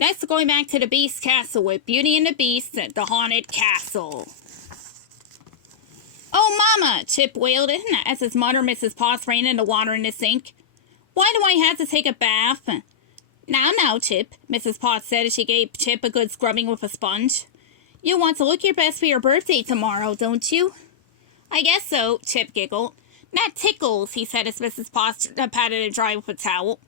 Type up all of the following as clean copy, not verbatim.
Next, going back to the Beast Castle with Beauty and the Beast, the Haunted Castle. "Oh, Mama," Chip wailed as his mother, Mrs. Potts, ran in the water in the sink. "Why do I have to take a bath?" Now, Chip," Mrs. Potts said as she gave Chip a good scrubbing with a sponge. "You want to look your best for your birthday tomorrow, don't you?" "I guess so," Chip giggled. "That tickles," he said as Mrs. Potts patted it dry with a towel.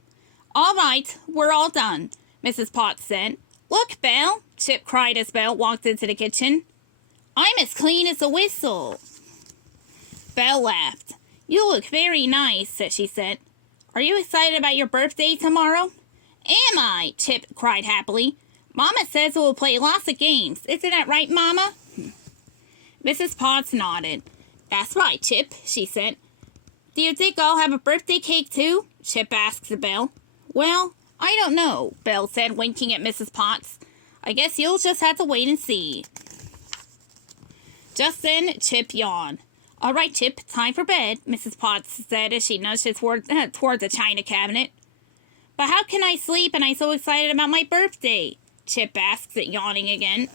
"All right, we're all done," Mrs. Potts said. "Look, Belle," Chip cried as Belle walked into the kitchen. "I'm as clean as a whistle." Belle laughed. "You look very nice," she said. "Are you excited about your birthday tomorrow?" "Am I?" Chip cried happily. "Mama says we'll play lots of games. Isn't that right, Mama?" Mrs. Potts nodded. "That's right, Chip," she said. "Do you think I'll have a birthday cake, too?" Chip asked Belle. "Well, I don't know," Belle said, winking at Mrs. Potts. "I guess you'll just have to wait and see." Just then, Chip yawned. "All right, Chip, time for bed," Mrs. Potts said as she nudged it toward the china cabinet. "But how can I sleep and I'm so excited about my birthday?" Chip asked, yawning again.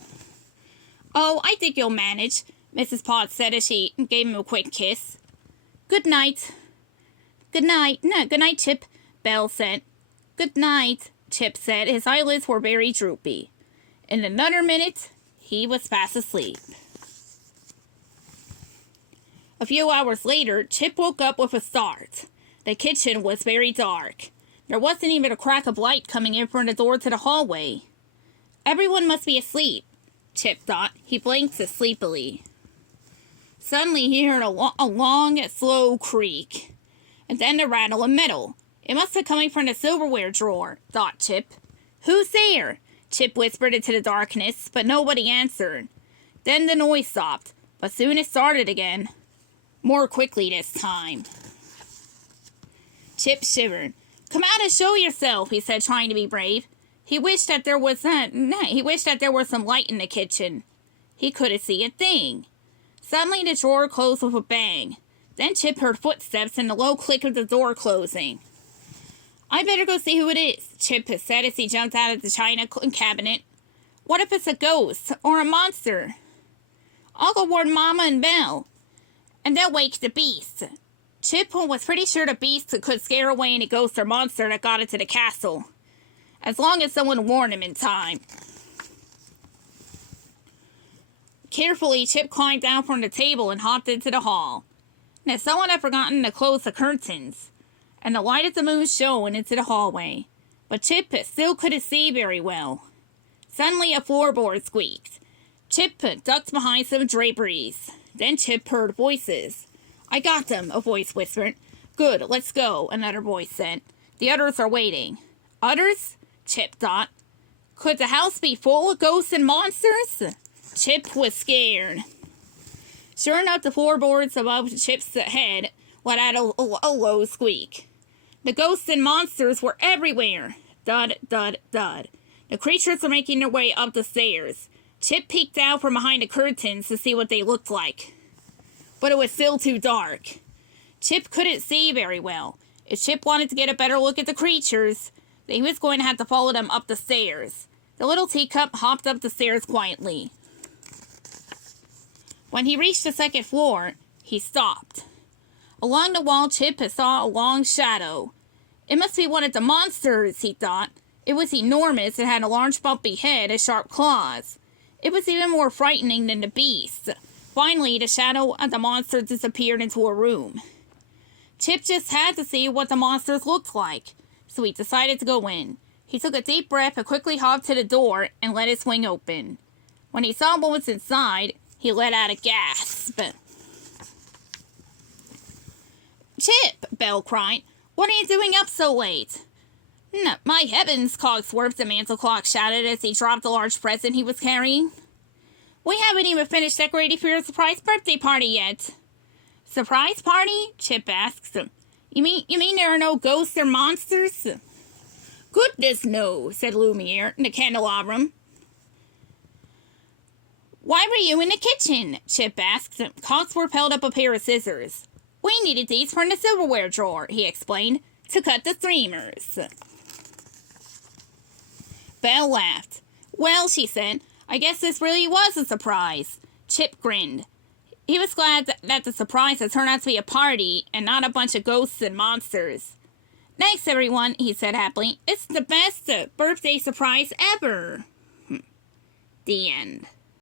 "Oh, I think you'll manage," Mrs. Potts said as she gave him a quick kiss. "Good night." "Good night. No, good night, Chip," Belle said. "Good night," Chip said. His eyelids were very droopy. In another minute, he was fast asleep. A few hours later, Chip woke up with a start. The kitchen was very dark. There wasn't even a crack of light coming in from the door to the hallway. Everyone must be asleep, Chip thought. He blinked sleepily. Suddenly, he heard a long, slow creak, and then the rattle of metal. It must be coming from the silverware drawer, thought Chip. "Who's there?" Chip whispered into the darkness, but nobody answered. Then the noise stopped, but soon it started again. More quickly this time. Chip shivered. "Come out and show yourself," he said, trying to be brave. He wished that there was some light in the kitchen. He couldn't see a thing. Suddenly the drawer closed with a bang. Then Chip heard footsteps and the low click of the door closing. "I better go see who it is," Chip said as he jumped out of the china cabinet. "What if it's a ghost or a monster?" "I'll go warn Mama and Belle, and they'll wake the beast." Chip was pretty sure the beast could scare away any ghost or monster that got into the castle, as long as someone warned him in time. Carefully, Chip climbed down from the table and hopped into the hall. Now, someone had forgotten to close the curtains, and the light of the moon shone into the hallway. But Chip still couldn't see very well. Suddenly, a floorboard squeaked. Chip ducked behind some draperies. Then Chip heard voices. "I got them," a voice whispered. "Good, let's go," another voice said. "The others are waiting." Others? Chip thought. Could the house be full of ghosts and monsters? Chip was scared. Sure enough, the floorboards above Chip's head let out a low squeak. The ghosts and monsters were everywhere. Thud, thud, thud. The creatures were making their way up the stairs. Chip peeked out from behind the curtains to see what they looked like. But it was still too dark. Chip couldn't see very well. If Chip wanted to get a better look at the creatures, then he was going to have to follow them up the stairs. The little teacup hopped up the stairs quietly. When he reached the second floor, he stopped. Along the wall, Chip saw a long shadow. It must be one of the monsters, he thought. It was enormous and had a large bumpy head and sharp claws. It was even more frightening than the beast. Finally, the shadow of the monster disappeared into a room. Chip just had to see what the monsters looked like, so he decided to go in. He took a deep breath and quickly hopped to the door and let it swing open. When he saw what was inside, he let out a gasp. "Chip!" Belle cried. "What are you doing up so late?" "My heavens!" Cogsworth, the mantel clock, shouted as he dropped the large present he was carrying. "We haven't even finished decorating for your surprise birthday party yet." "Surprise party?" Chip asked. You mean there are no ghosts or monsters?" "Goodness, no," said Lumiere in the candelabrum. "Why were you in the kitchen?" Chip asked. Cogsworth held up a pair of scissors. "We needed these from the silverware drawer," he explained, "to cut the streamers." Belle laughed. Well, she said, I guess this really was a surprise. Chip grinned. He was glad that the surprise had turned out to be a party and not a bunch of ghosts and monsters. Thanks, everyone, he said happily. It's the best birthday surprise ever. The end.